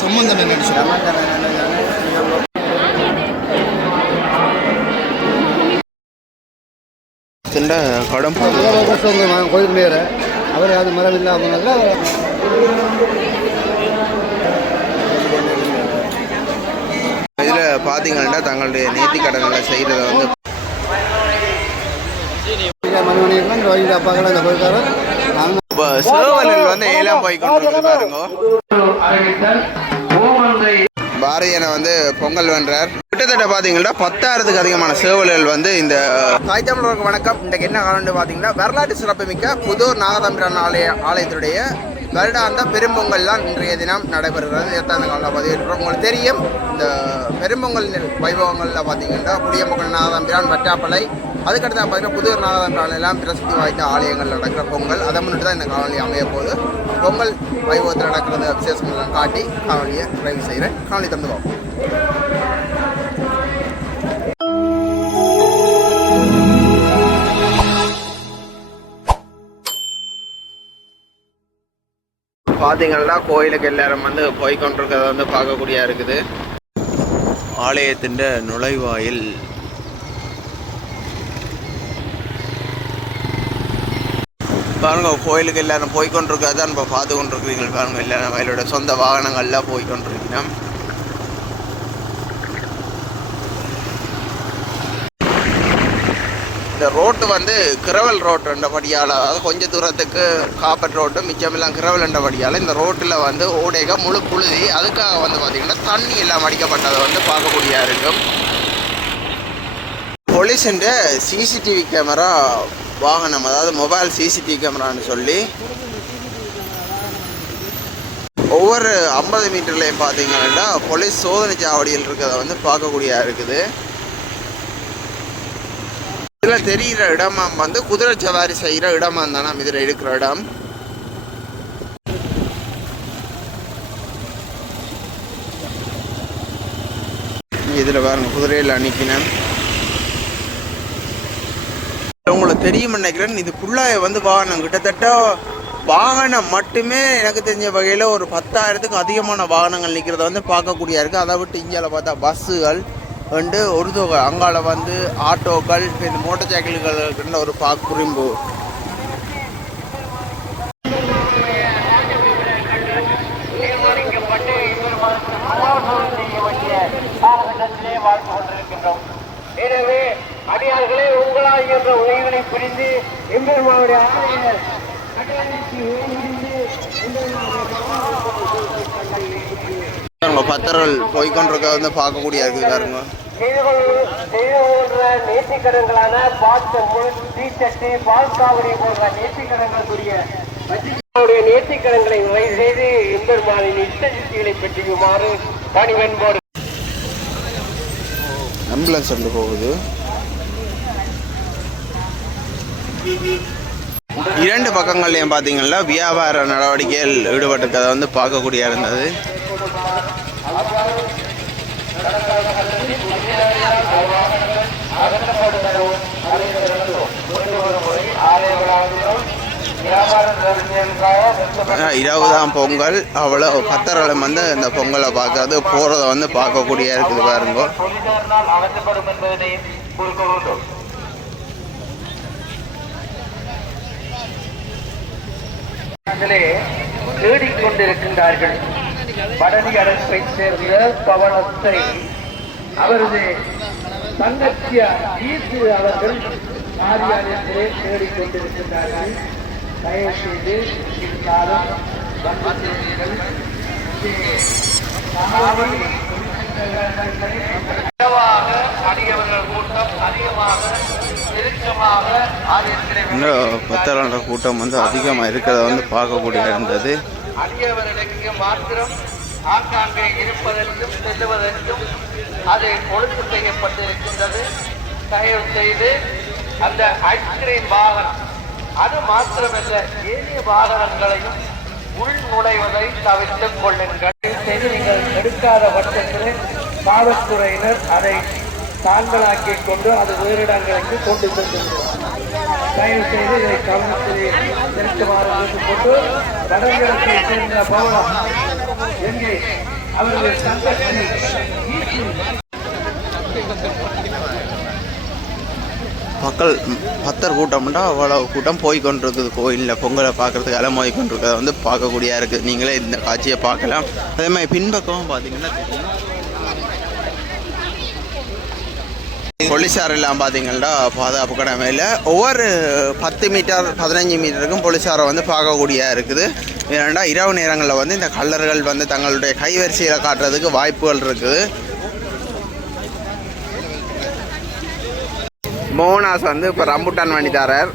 சம்பந்தம் என்ன கடம் கோயில் நேர அவர் அது மரம் இல்லாமல் இதில் பார்த்தீங்கன்னா தங்களுடைய நேர்த்தி கடன்களை செய்கிறத வந்து சேவலர்கள் வந்து ஏலம் போய் கொண்டு பாருங்க. பாரதியனை வந்து பொங்கல் வென்றார். கிட்டத்தட்ட பார்த்தீங்கன்னா 10,000க்கு அதிகமான சேவல்கள் வந்து இந்த தாய் தமிழர்களுக்கு வணக்கம். இன்றைக்கு என்ன காரணம்னு பார்த்தீங்கன்னா வரலாற்று சிறப்புமிக்க புதூர் நாகதம்பிரான் ஆலயத்துடைய வருடாந்த பெரும்பொங்கல் தான் இன்றைய தினம் நடைபெறுகிறது. 8ஆம் காலம் பதிவேற்றோம். உங்களுக்கு தெரியும் இந்த பெரும்பொங்கல் வைபவங்களில் பார்த்தீங்கன்னா புளியம்பொங்கல் நாகதம்பிரான் வட்டாப்பளை அதுக்கடுத்து பார்த்தீங்கன்னா புதூர் நாகதம்பிரான் எல்லாம் பிரசித்தி வாய்ந்த ஆலயங்கள் நடக்கிற பொங்கல் அதை முன்னிட்டு தான் இந்த காணொலி அமைய போது பொங்கல் வைபவத்தில் நடக்கிறத விசேஷங்கள்லாம் காட்டி காணொலியை டிரைவ் செய்கிறேன். காணொலி தந்து பார்ப்போம். பார்த்தீங்கன்னா கோயிலுக்கு எல்லாரும் வந்து போய்கொண்டிருக்கிறத வந்து பார்க்கக்கூடியா இருக்குது. ஆலயத்தின் நுழைவாயில் பாருங்க. கோயிலுக்கு எல்லாரும் போய்கொண்டிருக்கிறதான் இப்போ பார்த்து கொண்டிருக்கிறீங்க பாருங்க. எல்லாரும் அவங்களோட சொந்த வாகனங்கள்லாம் போய்கொண்டிருக்கணும். இந்த ரோட்டு வந்து கிரவல் ரோட்டு ரெண்டபடியால், அதாவது கொஞ்சம் தூரத்துக்கு காப்பட் ரோட்டு மிச்சமெல்லாம் கிரவல் ரெண்டபடியால் இந்த ரோட்டில் வந்து ஓடேக முழு புழுதி. அதுக்காக வந்து பார்த்திங்கன்னா தண்ணி எல்லாம் அடிக்கப்பட்டதை வந்து பார்க்கக்கூடியா இருக்கும். போலீஸுன்ற சிசிடிவி கேமரா வாகனம், அதாவது மொபைல் சிசிடிவி கேமரான்னு சொல்லி ஒவ்வொரு 50 மீட்டர்லையும் பார்த்தீங்கன்னா போலீஸ் சோதனை சாவடியில் இருக்கிறத வந்து பார்க்கக்கூடியா இருக்குது. இதில் தெரிகிற இடமா வந்து குதிரை சவாரி செய்கிற இடமா இருந்தானா இதில் இருக்கிற இடம். இதில் பாருங்க குதிரையில் அனுப்பினேன். உங்களுக்கு தெரியும் நினைக்கிறேன். இதுக்குள்ளாய வந்து வாகனம் கிட்டத்தட்ட வாகனம் மட்டுமே எனக்கு தெரிஞ்ச வகையில் ஒரு 10,000க்கு அதிகமான வாகனங்கள் நிற்கிறத வந்து பார்க்கக்கூடியா இருக்குது. அதை விட்டு இந்தியாவில் பார்த்தா பஸ்ஸுகள் வந்து ஒரு தொகை, அங்கால வந்து ஆட்டோக்கள், இந்த மோட்டார் சைக்கிள்கள் ஒரு பாக்குறிம்பு. எனவே அடியார்களே உங்களால் என்ற உதவிகளை புரிந்து எம்பெருமாவுடைய பக்தர்கள் போய்கொண்டிருக்க வந்து பார்க்கக்கூடிய இருக்குது பாருங்க. நேர்த்திக்கடன்களான தீச்சட்டி பால்காவடி போன்ற நேர்த்திக்கடன்களுடைய நேர்த்திக்கடன்களை நிறைவு செய்து எம்பெருமானின் இஷ்ட சித்திகளை பெற்றுமாறு பணிவன்போடு ஆம்புலன்ஸ் வந்து போகுது. 2 பக்கங்கள்லையும் பார்த்தீங்கன்னா வியாபார நடவடிக்கைகள் ஈடுபட்டிருக்கதை வந்து பார்க்கக்கூடிய இருந்தது. இரவுதான் பொங்கல். அவ்வளோ பக்தர்களும் வந்து இந்த பொங்கலை பார்க்கறது போகிறத வந்து பார்க்கக்கூடிய இருக்குது பாருங்க. தேடிக்கொண்டிருக்கின்றார்கள். படனி அரசை சேர்ந்த பவனத்தை அவரது தங்கச்சிய ஈர்த்து அவர்கள் காரியாலயத்திலே தேடிக்கொண்டிருக்கின்றார்கள். தயவு செய்து இருந்தாலும் அடியவர்கள் கூட்டம் அதிகமாக பக்தர்களோட கூட்டம் வந்து அதிகமாக இருக்கிறத வந்து பார்க்கக்கூடிய இருந்தது. அடியவர்களுக்கு மாத்திரம் ஆங்காங்கே இருப்பதற்கும் செல்லுவதற்கும் அது ஒழுங்கு செய்யப்பட்டிருக்கின்றது. தயவு செய்து அந்த ஐஸ்கிரீம் வாகனம் அது மாத்திரமல்ல ஏனைய வாகனங்களையும் உள் நுழைவதை தவிர்த்துக் கொள்ளுங்கள். நீங்கள் எடுக்காத பட்சத்தில் காவல்துறையினர் அதை தாங்களாக்கிக் கொண்டு அது வேறு இடங்களுக்கு கொண்டு செல்கின்றனர். தயவு செய்து இதை கவனத்தில் செலுத்துமாறு கேட்டுக்கொண்டு கடற்கரை சேர்ந்த பவளா எங்கே அவர்கள் சங்கத்தில் மக்கள் பக்தர் கூட்டம்னா அவ்வளோ கூட்டம் போய் கொண்டிருக்குது. கோயிலில் பொங்கலை பார்க்குறதுக்கு அலமோதி கொண்டிருக்கிறத வந்து பார்க்கக்கூடியா இருக்குது. நீங்களே இந்த காட்சியை பார்க்கலாம். அதே மாதிரி பின்பக்கமும் பார்த்தீங்கன்னா தெரியும். போலீஸார் எல்லாம் பார்த்தீங்கன்னா பாதுகாப்பு கடமையில் ஒவ்வொரு 10 மீட்டர் 15 மீட்டருக்கும் போலீஸாரை வந்து பார்க்கக்கூடியா இருக்குது. ஏன்னா இரவு நேரங்களில் வந்து இந்த கள்ளர்கள் வந்து தங்களுடைய கைவரிசையில் காட்டுறதுக்கு வாய்ப்புகள் இருக்குது. மோகனாஸ் வந்து இப்போ ரம்புட்டான் பண்ணி தரார்.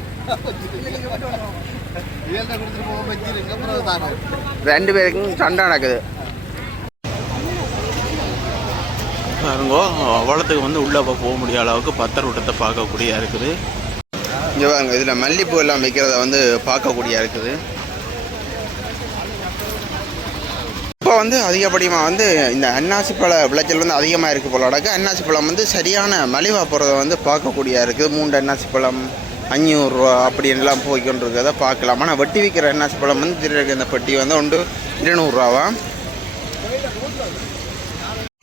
2 பேருக்கும் சண்டை நடக்குது பாருங்கோ. அவ்வளோத்துக்கு வந்து உள்ளே போக முடியாத அளவுக்கு பத்தர் கூட்டத்தை பார்க்கக்கூடியா இருக்குது. இங்கே பாருங்க, இதில் மல்லிப்பூ எல்லாம் வைக்கிறத வந்து பார்க்கக்கூடியா இருக்குது. இப்போ வந்து அதிகப்படியாக வந்து இந்த அன்னாசி பழ விளைச்சல் வந்து அதிகமாக இருக்குது போல நடக்கு. அன்னாசி பழம் வந்து சரியான மலிவாக போகிறத வந்து பார்க்கக்கூடியா இருக்குது. 3 அன்னாசி பழம் 500 ரூபா அப்படின்லாம் போய்கொண்டு இருக்கிறத பார்க்கலாம். ஆனால் வெட்டி விற்கிற அன்னாசி பழம் வந்து திருக்க இந்த பெட்டி வந்து 200 ரூபாவா.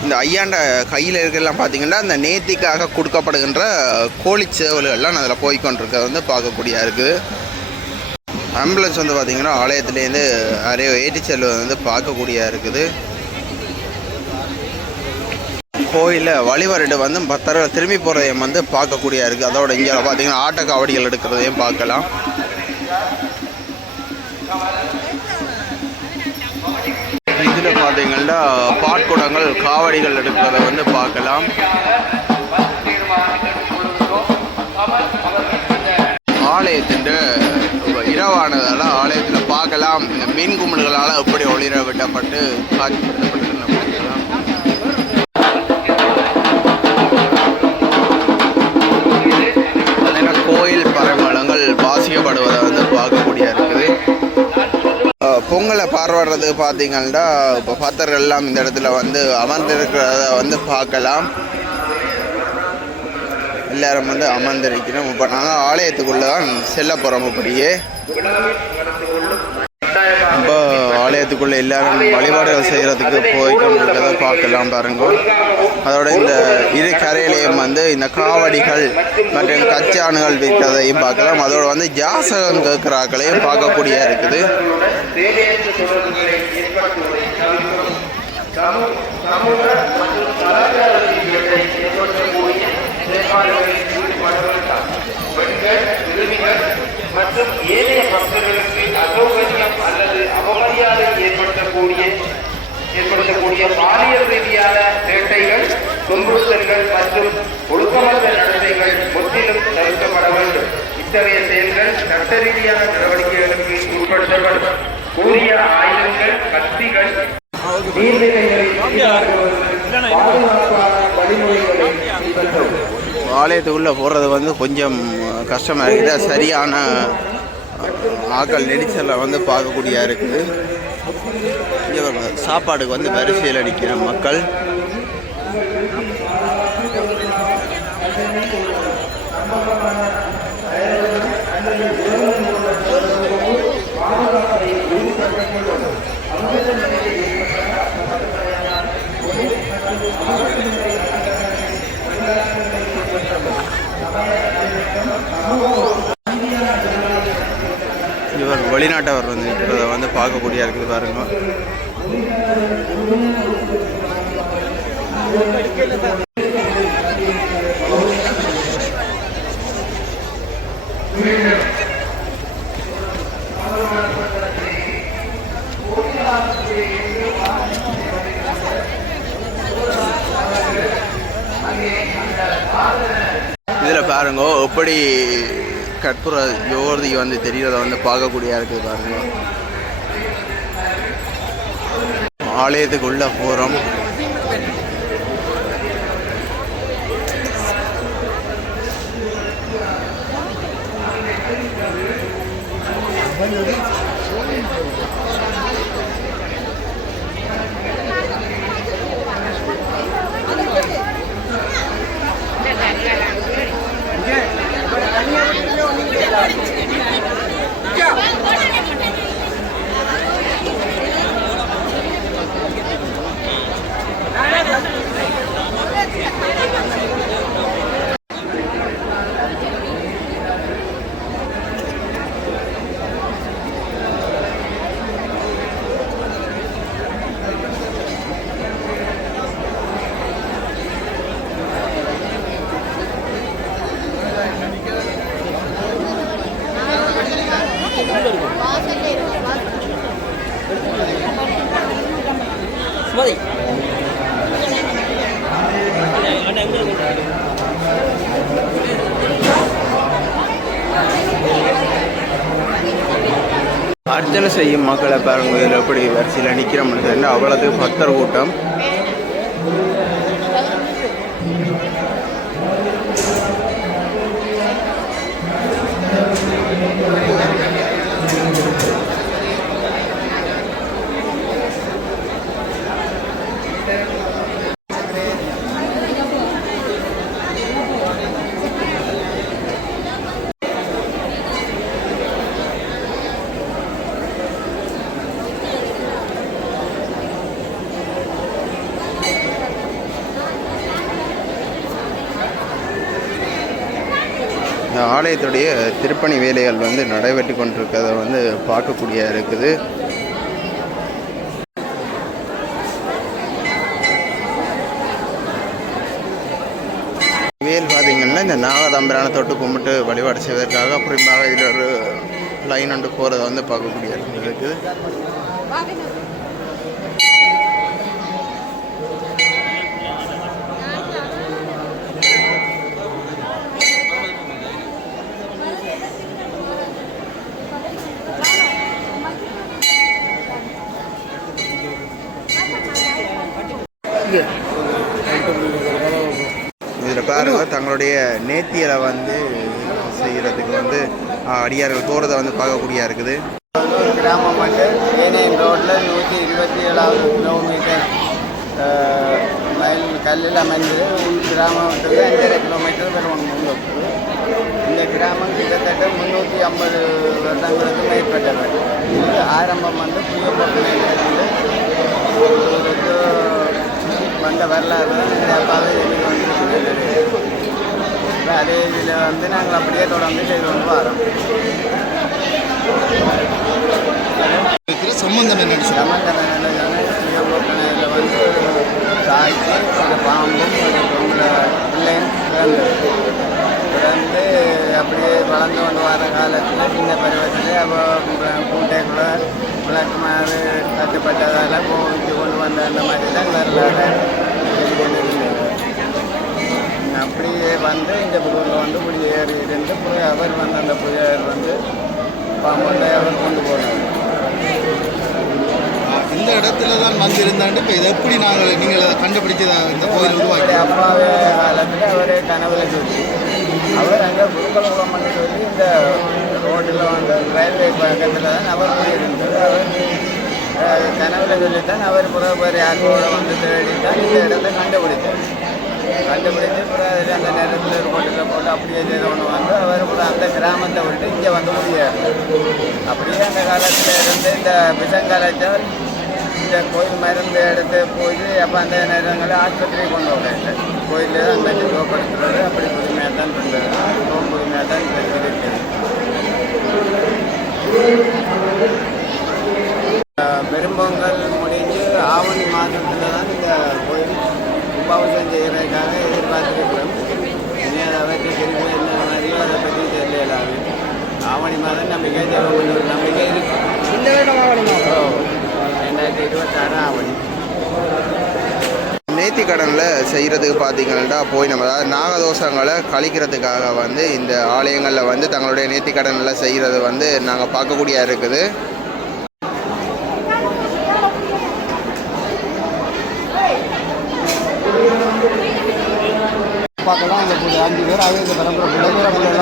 இந்த ஐயாண்ட கையில் இருக்கிறதெல்லாம் பார்த்தீங்கன்னா இந்த நேர்த்திக்காக கொடுக்கப்படுகின்ற கோழி சேவல்கள்லாம் அதில் போய்கொண்டிருக்கிறத வந்து பார்க்கக்கூடியா இருக்குது. ஆம்புலன்ஸ் வந்து பார்த்திங்கன்னா ஆலயத்துலேருந்து நிறைய ஏற்றி செல்வது வந்து பார்க்கக்கூடியா இருக்குது. கோயிலில் வழிபாடு வந்து பக்தர்கள் திரும்பி போகிறதையும் வந்து பார்க்கக்கூடியா இருக்குது. அதோட இங்கே பார்த்திங்கன்னா ஆட்ட காவடிகள் எடுக்கிறதையும் பார்க்கலாம். இதில் பார்த்தீங்கன்னா பாட்குடங்கள் காவடிகள் எடுக்கிறத வந்து பார்க்கலாம். ஆலயத்தின் இரவானதால் ஆலயத்தில் பார்க்கலாம். இந்த மீன் கும்பல்களால் எப்படி ஒளிர விட்டப்பட்டு காட்சிப்படுத்தப்பட்டு பார்க்கலாம். பார்த்தீங்கன்னா கோயில் பரமளங்கள் வாசிக்கப்படுவதை வந்து பார்க்கக்கூடிய இருக்குது. பொங்கலை பார்வையிடுறது பார்த்தீங்கன்னா இப்போ பக்தர்கள் எல்லாம் இந்த இடத்துல வந்து அமர்ந்திருக்கிறத வந்து பார்க்கலாம். எல்லாரும் வந்து அமர்ந்திருக்கிறோம். இப்போ நாங்கள் ஆலயத்துக்குள்ளே தான் செல்ல போகிறோம். இப்படியே இப்போ ஆலயத்துக்குள்ளே எல்லாரும் வழிபாடுகள் செய்கிறதுக்கு போய்கொண்டிருக்கிறத பார்க்கலாம் பாருங்க. அதோட இந்த இரு கரையிலையும் வந்து இந்த காவடிகள் மற்றும் கச்சானுகள் விற்கிறதையும் பார்க்கலாம். அதோட வந்து ஜாசகம் கேட்குறாக்களையும் பார்க்கக்கூடியா இருக்குது. மற்றும் ஏனைய மக்களுக்கு அசௌகரியம் அல்லது அவமரியாதை ஏற்படுத்தக்கூடிய பாலியல் ரீதியான வேட்டைகள், துன்புறுத்தல்கள் மற்றும் ஒழுக்கமற்ற நடத்தைகள் முற்றிலும் தவிர்க்கப்பட வேண்டும். இத்தகைய செயல்கள் சட்ட ரீதியான நடவடிக்கைகளுக்கு உட்படுத்தப்படும். கூறிய ஆயுதங்கள், கத்திகள், நீர்நிலைகளில் பாதுகாப்பான வழிமுறைகளை பின்பற்றவும். ஆலயத்துக்குள்ளே போகிறது வந்து கொஞ்சம் கஷ்டமாக இருக்குது. சரியான ஆக்கள் நெரிசலை வந்து பார்க்கக்கூடியா இருக்குது. இங்கே சாப்பாடுக்கு வந்து வரிசையில் நிற்கிற மக்கள். இவர் வெளிநாட்டவர் வந்து இருக்கிறத வந்து பார்க்கக்கூடியா இருக்குது பாருங்க. இதில் பாருங்க எப்படி கற்பூர ஜோதி வந்து தெரியறத வந்து பார்க்கக்கூடியா இருக்குது பாருங்க. ஆலயத்துக்குள்ள போகிறோம். அர்ச்சனை செய்யும் மக்களை பாருங்க, இதில் எப்படி வரிசையில் நிற்கிற முடியுது. அவ்வளவு பக்தர் கூட்டம். இந்த ஆலயத்துடைய திருப்பணி வேலைகள் வந்து நடைபெற்று கொண்டிருக்கிறத வந்து பார்க்கக்கூடிய இருக்குது. வேல் பார்த்தீங்கன்னா இந்த நாகதம்பிரான தொட்டு கும்பிட்டு வழிபாடு செய்வதற்காக அப்புறமாக இதில் ஒரு லைன் ஒன்று போகிறத வந்து பார்க்கக்கூடிய இருக்குது. இதில் பாருங்க, தங்களுடைய நேர்த்தியலை வந்து செய்கிறதுக்கு வந்து அடியார்கள் போகிறத வந்து பார்க்கக்கூடியா இருக்குது. கிராமம் வந்து ஏனையம் ரோட்டில் 127வது கிலோமீட்டர் மைல் கல்லில் அமைந்தது. கிராமத்துக்கு 5.5 கிலோமீட்டர் வருவாங்க. இந்த கிராமம் கிட்டத்தட்ட 350 வருடங்களுக்கு மேற்பட்டவர். இது ஆரம்பம் வந்து புளியப்பட்டினையிலிருந்து வந்த வரலாறு தான் எங்கள் அப்பாவே எங்களுக்கு வந்து அதே இதில் வந்து நாங்கள் அப்படியே தொடர்ந்து செய்து கொண்டு வரோம். சம்பந்தம் என்ன? சம்பந்தம் என்னன்னா புளியப்பட்டினையில் வந்து தாய்க்கு அந்த பாம்பும் உங்களை பிள்ளையும் பிறந்து அப்படியே வளர்ந்து கொண்டு வர காலத்தில் சின்ன பருவத்தில் அவள் கூட்டைக்குள்ள விளக்கு மாதிரி கட்டுப்பட்டதால் கோவிச்சு கொண்டு வந்த அந்த மாதிரி தான் வரலாறு. அப்படியே வந்து இந்த புதூரில் வந்து குடியேறி இருந்து அவர் வந்து அந்த புயல் வந்து பாம்பை அவர் கொண்டு போனார். இந்த இடத்துல தான் வந்து இருந்தாண்டு இப்போ இதை எப்படி நீங்கள் அதை கண்டுபிடிச்சதா இந்த கோயில் உருவாக்கி? அப்பாவே காலத்தில் அவரே கனவுல சொல்லி அவர் அங்கே குருகுலம் பண்ணி சொல்லி இந்த ரோட்டில் வந்து ரயில்வே பக்கத்தில் தான் அவர் போயிருந்தார். அவர் கனவுல சொல்லித்தான் அவர் புறப்பேர் யாரோட வந்து தேடித்தான் இந்த இடத்தை கண்டுபிடித்தார். கண்டுபிடித்து அப்புறம் அதில் அந்த நேரத்தில் ரோட்டில் போட்டு அப்படியே செய்தவொன்று வந்து அவர் கூட அந்த கிராமத்தை விட்டு இங்கே வந்து முடியாது. அப்படியே அந்த காலத்தில் இருந்து இந்த விஷங்காலத்தால் இந்த கோயில் மருந்து எடுத்து போய் அப்போ அந்த நேரங்களில் ஆஸ்பத்திரி கொண்டு வந்தாங்க. கோயிலில் தான் அந்த சுகப்படுத்துறது அப்படி புதுமையாக தான் இருந்தது. புதுமையாக தான் இருக்குது. பெரும்பொங்கல் முடிஞ்சு ஆவணி மாதத்தில் தான் இந்த கோயில் உபவாசம் செய்கிறதுக்காக எதிர்பார்த்துருக்கிறோம். இனி அதை பற்றி திரும்ப என்ன மாதிரியோ அதை பற்றி தெரியலாது. ஆவணி மாதம் நம்பிக்கை தேவைப்பட்ட ஒரு நம்பிக்கை இருக்கும். இந்த வருடம் ஆவணி மாதம் 2026 ஆவணி. நேர்த்தி கடனில் செய்கிறதுக்கு பார்த்தீங்கன்னா போய் நம்ம அதாவது நாகதோஷங்களை கழிக்கிறதுக்காக வந்து இந்த ஆலயங்களில் வந்து தங்களுடைய நேர்த்தி கடனில் செய்கிறது வந்து நாங்கள் பார்க்கக்கூடியா இருக்குது. பார்க்கலாம் இந்த 5 பேர் அதே இந்த பரம்பரை பிள்ளைங்க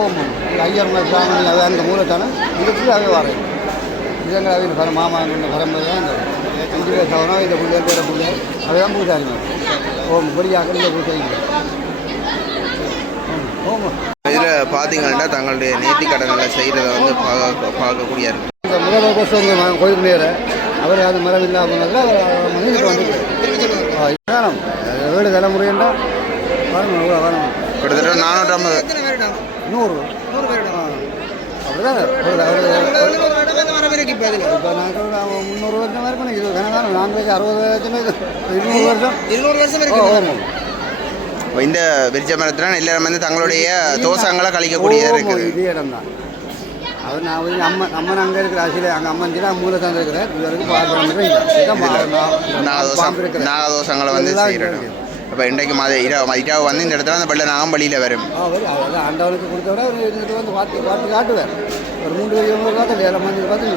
ஓம் ஐயர் பிராமணி அது அந்த மூலத்தான இதுக்கு அதே வரேன். இதுங்க அவங்க பர மாமா பரம்பரை தான் இந்த 5 பேர் சவனம் இந்த பிள்ளை பேர பிள்ளை அதுதான் பூசாரி ஓம் பொடியாக இந்த பூசாரி. ஓம் இதில் பார்த்தீங்கன்னா தங்களுடைய நேர்த்தி கடனில் செய்கிறத வந்து பார்க்கக்கூடிய இருக்குது. இந்த முதல் வருஷம் இந்த கோயிலுக்கு நேர அவர் அது மரம் இல்லாமல் மனிதனுக்கு வந்து வேணும் 7 தலைமுறைண்டா வரணும் வரணும். கிட்டத்தட்ட 450 100 அப்படிதான். இப்போ நாங்கள் 300 வருஷம் வரைக்கும் இது கணக்கான நாங்கள் 60 வருஷம் 200 வருஷம். இந்த விருட்ச மரத்தில் எல்லாரும் வந்து தங்களுடைய தோஷங்களை கழிக்கக்கூடியதாக இருக்குது. இதே இடம் தான் அவர் நான் வந்து அம்மன் அங்கே இருக்கிற ஆசியில் அங்கே அம்மன் தான் மூல தான் இருக்கிறார். இது வரைக்கும் நாகதோஷங்களை வந்து செய்கிறோம். இப்போ இன்றைக்கு இரவு வந்து இந்த இடத்துல அந்த வெள்ள நாகம்பலியில் வரும். ஆண்டவனுக்கு கொடுத்தவரை அவர் இருந்துட்டு வந்து பார்த்து காட்டுவார். ஒரு 3 வயது பார்த்து 7 மந்தி பார்த்து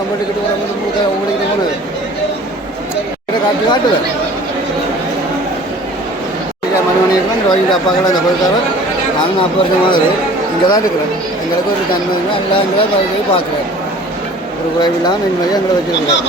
நம்மகிட்ட வர வந்து உங்களுக்கு காட்டுவார். மணிமணிக்கு இந்த வழியில் அப்பாக்கெல்லாம் இந்த போயிருக்காரு. நானும் 40 வருஷமாக இங்கே தான் இருக்கிறேன். எங்களுக்கு ஒரு தன்மை எல்லாம் எங்களை போய் பார்க்குறேன். ஒரு குறைவில்லாமல் நிம்மதியாக எங்களை வச்சுருக்கிறேன்.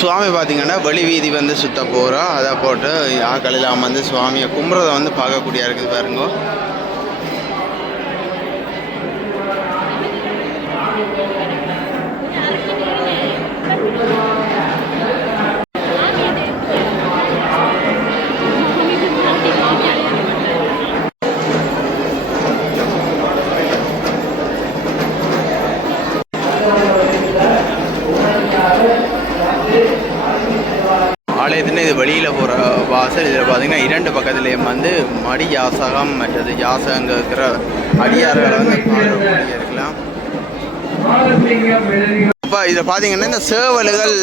சுவாமி பார்த்தீங்கன்னா வெளி வீதி வந்து சுத்த போகிறோம். அதை போட்டு ஆக்கள் எல்லாம் வந்து சுவாமியை கும்புறதை வந்து பார்க்கக்கூடிய இருக்குது பாருங்க. ஆலயத்துன்னு இது வெளியில் போகிற வாசல். இதில் பார்த்தீங்கன்னா 2 பக்கத்துலேயும் வந்து மடி யாசகம் மற்றது யாசகங்க இருக்கிற அடியார்களை வந்து பார்க்கக்கூடிய இருக்கலாம். இப்போ இதில் பார்த்தீங்கன்னா இந்த சேவல்கள்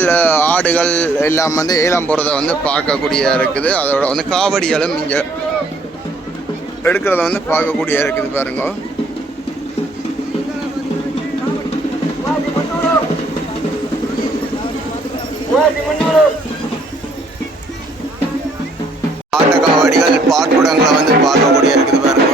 ஆடுகள் எல்லாம் வந்து ஏலம் போகிறத வந்து பார்க்கக்கூடிய இருக்குது. அதோட வந்து காவடிகளும் இங்கே எடுக்கிறத வந்து பார்க்கக்கூடிய இருக்குது பாருங்க. ஆட்டக்காவடிகள் பாட்டுடங்களை வந்து பார்க்கக்கூடிய இருக்குது பாருங்க.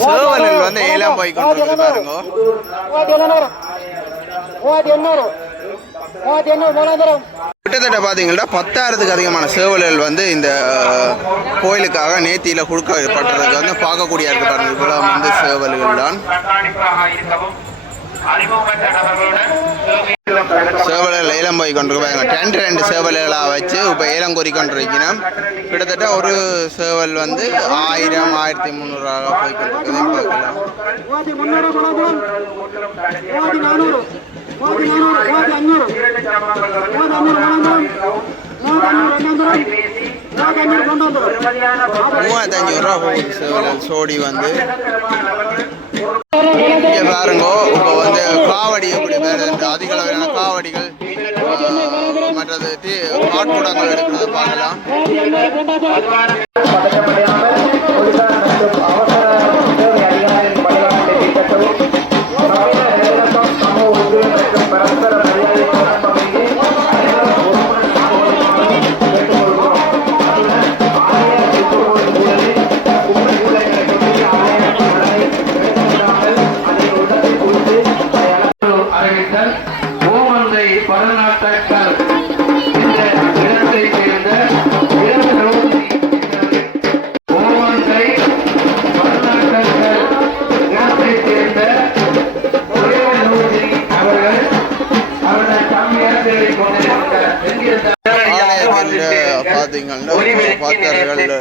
சேவல்கள் வந்து ஏலம் போய் கொண்டு பாருங்க. கிட்டத்தட்ட பார்த்தீங்கன்னா 10,000க்கு அதிகமான சேவல்கள் வந்து இந்த கோயிலுக்காக நேத்தியில் கொடுக்கப்பட்டதுக்கு வந்து பார்க்கக்கூடிய இருக்கு பாருங்க. இவ்வளோ வந்து சேவல்கள் தான். சேவல்கள் ஏலம் போய் கொண்டிருக்காங்க. 2 சேவல்களாக வச்சு இப்போ ஏலம் கோரி கொண்டிருக்கணும். கிட்டத்தட்ட ஒரு சேவல் வந்து 1000 1300 போய் கொண்டிருக்கதையும் பார்க்கலாம். ₹3500 சேவல் சோடி வந்து இங்கே பாருங்க. இப்போ வந்து காவடி எப்படி வேறு அதிக அளவிலான காவடிகள் மற்றது பாட்டுடங்கள் எடுக்கிறத பார்க்கலாம். பரநாட்டக்கார் இந்த இடத்தை சேர்ந்த 2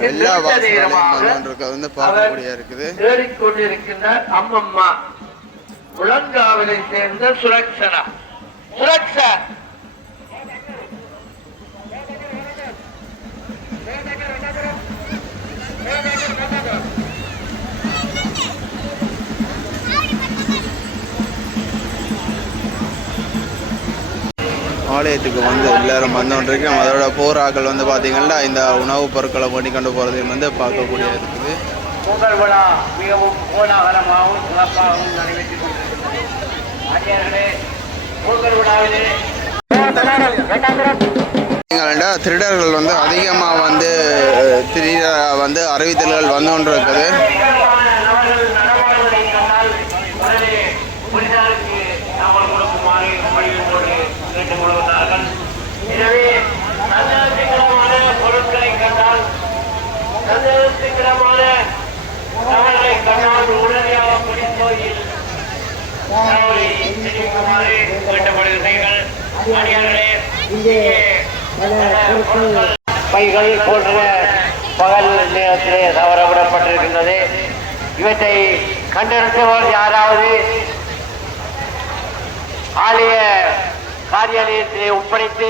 எல்லா நீண்ட வாசலையும் நேரமாக வந்து வந்து பார்க்கக்கூடிய இருக்குது. தேடிக்கொண்டிருக்கின்றார் அம்மம்மா முழங்காவிலை சேர்ந்த சுரக்ஷனா. சுரக்ஷா ஆலயத்துக்கு வந்து எல்லாரும் வந்தோன்றிருக்கோம். அதோட போராக்கள் வந்து பார்த்தீங்கன்னா இந்த உணவுப் பொருட்களை பண்ணி கொண்டு போகிறதையும் வந்து பார்க்கக்கூடிய இருக்குது. பொங்கல் விழா மிகவும் கோலாகலமாகவும் சிறப்பாகவும் நடைபெற்றுக் கொண்டிருக்கிறது. அடியார்களே, பொங்கல் விழாவிலே திருடர்கள் வந்து அதிகமாக வந்து வந்து அறிவித்தல்கள் வந்து கொண்டு இருக்குது. எனவே சந்தேகமான பொருட்களை கண்டால் சந்தேகமான தவறுகளை கண்டால் உடனடியாக போலீஸ் கோயில் தெரிவிக்குமாறு வேண்டப்படுகிறீர்கள். அடியார்களே, இங்கே பைகள் போன்ற பகல் நேரத்திலே தவறவிடப்பட்டிருக்கின்றது. இவற்றை கண்டறிந்தவர் யாராவது ஆலய காரியாலயத்திலே ஒப்படைத்து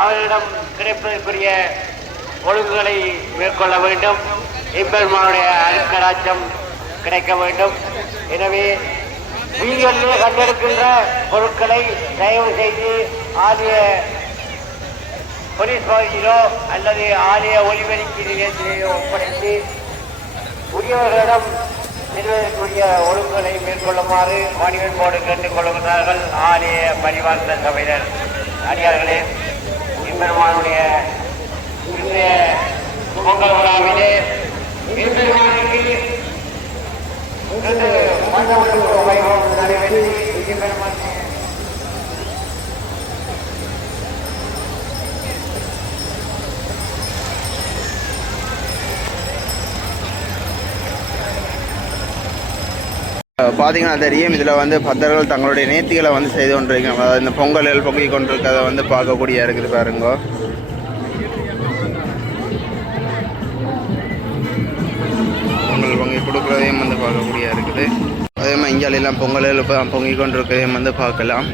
அவர்களிடம் கிடைப்பதற்குரிய ஒழுங்குகளை மேற்கொள்ள வேண்டும். எம்பெருமானுடைய அருட்கடாட்சம் கிடைக்க வேண்டும். எனவே வீதிகளிலே கண்டெடுக்கின்ற பொருட்களை தயவு செய்து ஆலய போலீஸ் பகுதியிலோ அல்லது ஆலய ஒலிபெருக்கி நிலையத்திலேயோ ஒப்படைத்து உரியவர்களிடம் செல்வதற்குரிய ஒழுங்குகளை மேற்கொள்ளுமாறு பணிவன்போடு கேட்டுக் கொள்கிறார்கள் ஆலய பரிவார்த்த சபையினர். அடியார்களே, எம்பெருமானுடைய இன்றைய பொங்கல் விழாவிலே எம்பெருமானுக்கு நடைபெற்று எம்பெருமான் பார்த்தீங்கன்னா தெரியும். இதில் வந்து பக்தர்கள் தங்களுடைய நேர்த்திகளை வந்து செய்து கொண்டிருக்காங்க. அதாவது இந்த பொங்கல் பொங்கி கொண்டிருக்கிறத வந்து பார்க்கக்கூடிய இருக்குது பாருங்க. பொங்கல் பொங்கி கொடுக்குறதையும் வந்து பார்க்கக்கூடிய இருக்குது. அதே மாதிரி இஞ்சாலெல்லாம் பொங்கல் பொங்கி கொண்டிருக்கிறதையும் வந்து பார்க்கலாம்.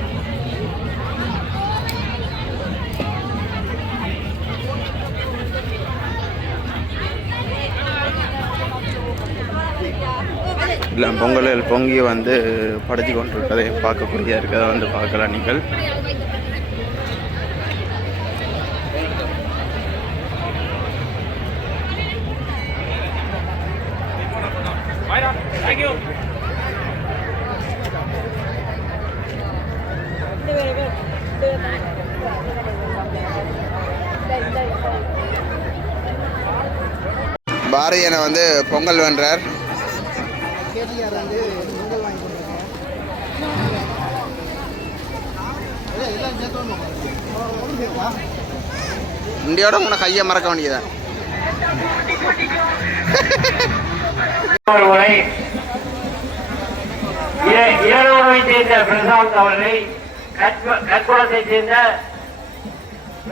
இல்லை பொங்கல் பொங்கி வந்து படைச்சி கொண்டிருக்கதை பார்க்கக்கூடிய இருக்கிறத வந்து பார்க்கலாம் நீங்கள். பாரதியனை வந்து பொங்கல் வென்றார். இந்தியோட உன்னை கையை மறக்க வேண்டியதான். ஈரோடை சேர்ந்த பிரசாந்த் அவர்களை கற்பூரத்தை சேர்ந்த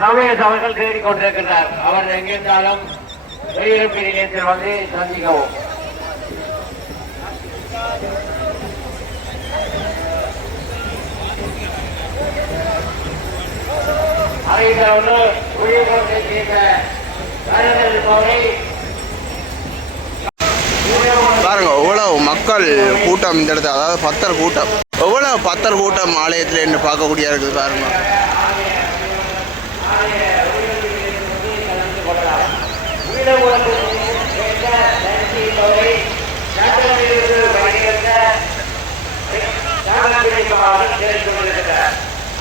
ரமேஷ் அவர்கள் தேடிக் கொண்டிருக்கிறார். அவர் எங்கிருந்தாலும் வெளியிழப்பு நிலையத்தில் வந்து சந்திக்கவும். பாருங்க எவ்வளவு மக்கள் கூட்டம் இந்த இடத்துல, அதாவது பக்தர் கூட்டம், எவ்வளவு பக்தர் கூட்டம் ஆலயத்தில் என்று பார்க்கக்கூடிய இருக்குது பாருங்க.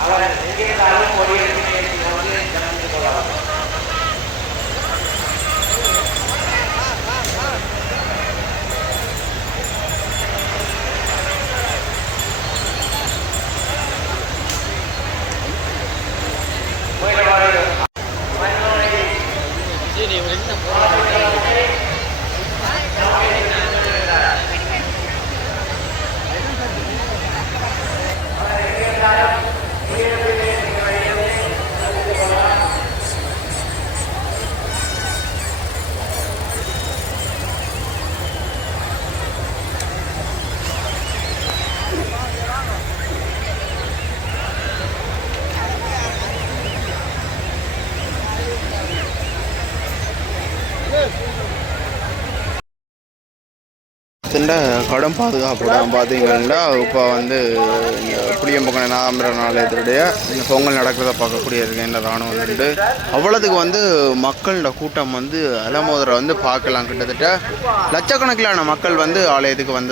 அவர் எங்கிருந்தாலும் அரசாங்கத்தின் கடும் பாதுகாப்புடன் பார்த்தீங்கன்னா இப்போ வந்து இந்த புளியம்பக்கம் நாகம்பிரான் ஆலயத்தினுடைய இந்த பொங்கல் நடக்கிறத பார்க்கக்கூடிய இருக்கு இந்த ராணுவம் வந்து அவ்வளோத்துக்கு வந்து மக்களோட கூட்டம் வந்து அலமோதரை வந்து பார்க்கலாம். கிட்டத்தட்ட லட்சக்கணக்கிலான மக்கள் வந்து ஆலயத்துக்கு வந்தது.